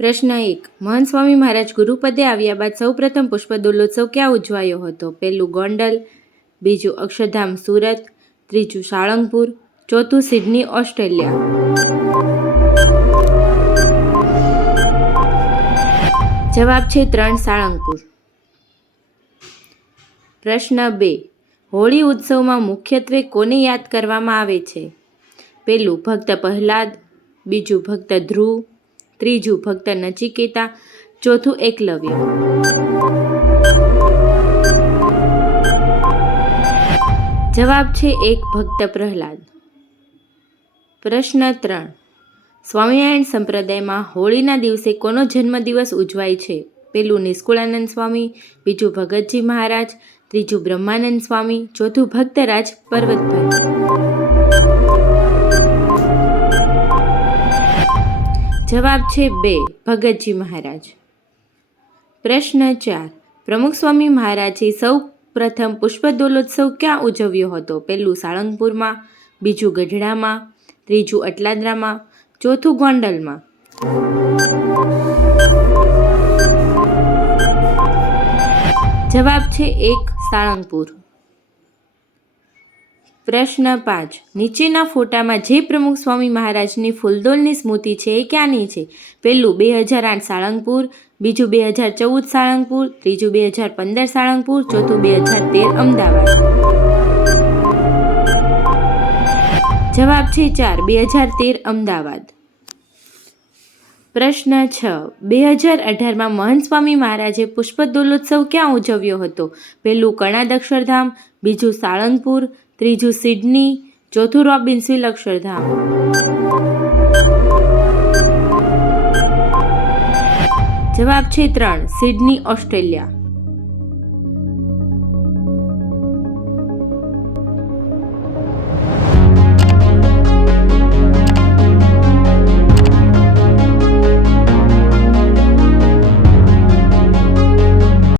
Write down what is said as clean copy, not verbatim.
પ્રશ્ન 1. મહંત સ્વામી મહારાજ ગુરુપદે આવ્યા બાદ સૌપ્રથમ પુષ્પદોલોત્સવ ક્યાં ઉજવાયો હતો? પહેલું ગોંડલ, બીજું અક્ષરધામ સુરત, ત્રીજું સાળંગપુર, ચોથું સિડની ઓસ્ટ્રેલિયા. જવાબ છે 3 સાળંગપુર. પ્રશ્ન 2. હોળી ઉત્સવમાં મુખ્યત્વે કોને યાદ કરવામાં આવે છે? પહેલું ભક્ત પ્રહલાદ, બીજું ભક્ત ધ્રુવ, ત્રીજું ભક્ત નચિકેતા, ચોથું એકલવ્ય. જવાબ છે 1 ભક્ત પ્રહલાદ. પ્રશ્ન 3. સ્વામિનારાયણ સંપ્રદાયમાં હોળીના દિવસે કોનો જન્મદિવસ ઉજવાય છે? પહેલું નિષ્કુળાનંદ સ્વામી, બીજું ભગતજી મહારાજ, ત્રીજું બ્રહ્માનંદ સ્વામી, ચોથું ભક્તરાજ પર્વતભાઈ. જવાબ છે 2 ભગતજી મહારાજ. પ્રશ્ન 4. પ્રમુખ સ્વામી મહારાજે સૌ પ્રથમ પુષ્પદોલોત્સવ ક્યાં ઉજવ્યો હતો? પહેલું સાળંગપુરમાં, બીજું ગઢડામાં, ત્રીજું અટલાદરામાં, ચોથું ગોંડલમાં. જવાબ છે 1 સાળંગપુર. પ્રશ્ન 5. નીચેના ફોટામાં જે પ્રમુખ સ્વામી મહારાજની ફૂલદોલની સ્મૃતિ છે એ ક્યાંની છે? પહેલું 2008 સાળંગપુર, બીજું 2014 સાળંગપુર, ત્રીજું 2015 સાળંગપુર, ચોથું 2013 અમદાવાદ. જવાબ છે 4 2013 અમદાવાદ. પ્રશ્ન 6. 2018માં મહંત સ્વામી મહારાજે પુષ્પદોલોત્સવ ક્યાં ઉજવ્યો હતો? પહેલું કર્ણાદ અક્ષરધામ, બીજું સાળંગપુર, ત્રીજું સિડની, ચોથું રોબિન્સવિલ અક્ષરધામ. જવાબ છે 3 સિડની ઓસ્ટ્રેલિયા.